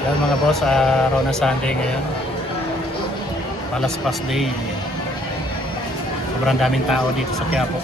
Yan mga boss, araw na Sunday ngayon. Palaspas Day. Sobrang daming tao dito sa Quiapo.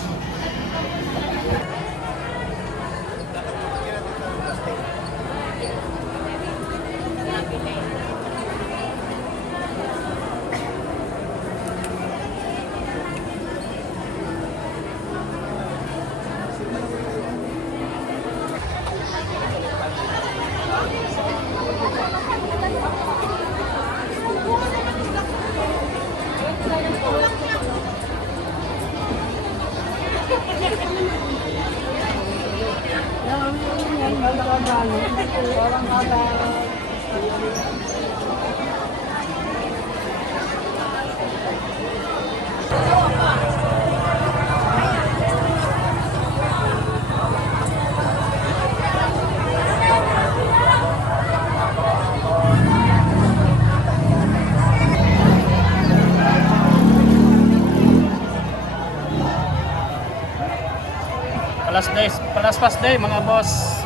Palaspas Day mga boss.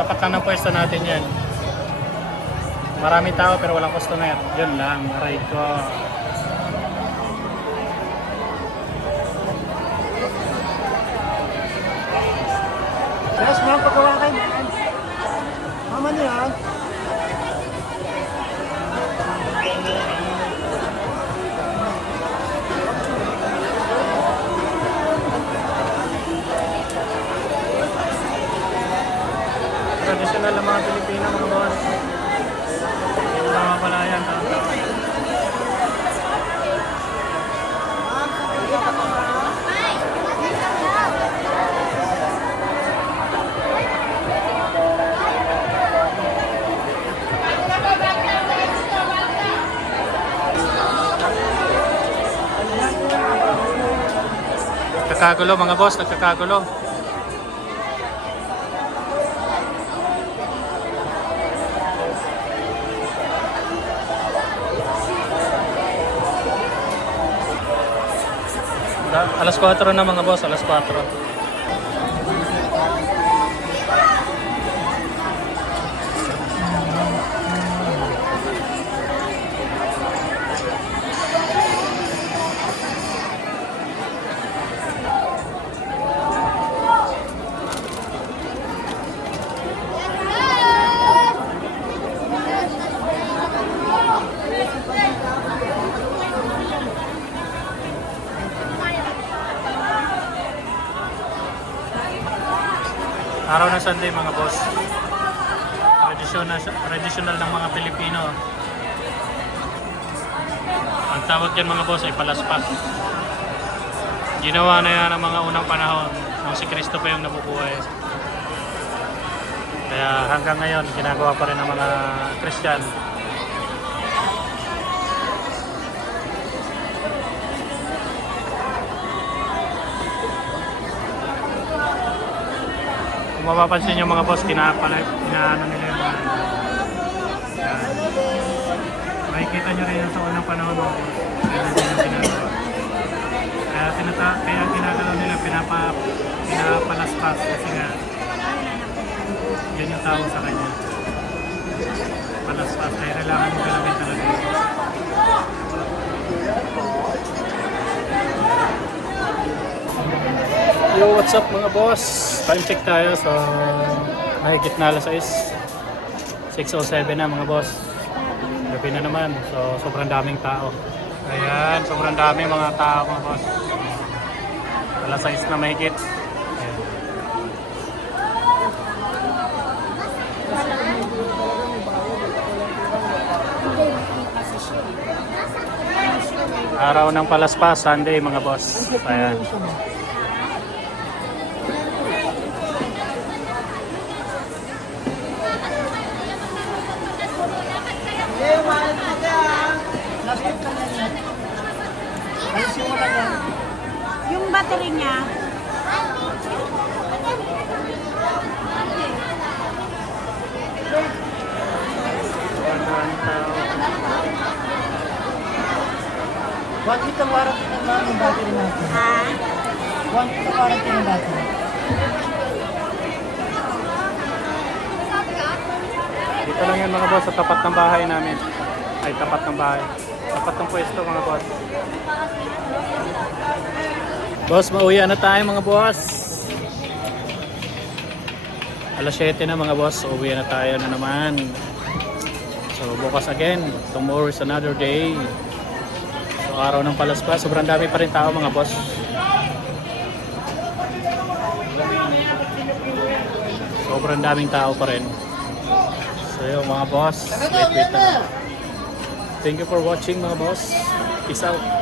Tapat lang ng pwesto natin yan. Maraming tao pero walang customer. Yun lang, aray ko. Yes, ma'am, pagkawa kayo. Mama niya. Traditional ng mga Pilipino mga boss. Yung mga palayan. Nagkakagulo mga boss, nagkakagulo. Alas 4 na mga boss, alas 4. Araw na Sunday mga boss. Traditional ng mga Pilipino. Ang tawag dyan mga boss ay palaspas. Ginawa na yan ng mga unang panahon nung si Kristo pa yung nabubuhay. Kaya hanggang ngayon ginagawa pa rin ng mga Christian. Kung mapapansin nyo mga boss, inaano nila yung mga yan. Makikita nyo rin sa unang panahon mga boss. Ganyan din yung ginagawa. Kaya ginagalaw nila pinapalaspas kasi nga yan yung tawag sa kanya. Palaspas, kaya kailangan mo galawin talaga. Yo, what's up mga boss? Time check tayo so mahigit na alas 6:07 na mga boss. Gabi na naman. So sobrang daming tao. Ayan, sobrang daming mga tao mga boss. Alas 6 na mahigit. Ayan. Araw ng palaspas, Sunday mga boss. Ayan. Yung battery niya. One week ang warranty ng battery natin. Ha? 1 week ang warranty ng battery. Dito lang yan mga boss, sa tapat ng bahay namin. Ay, tapat ng bahay. Tapat ng pwesto mga boss. Boss, mauwi na tayo mga boss. Alas 7 na mga boss, uwi na tayo na naman. So bukas again, tomorrow is another day. So araw ng Palaspas, sobrang dami pa rin tao mga boss. Sobrang daming tao pa rin. So yun mga boss, wait na. Thank you for watching mga boss. Peace out.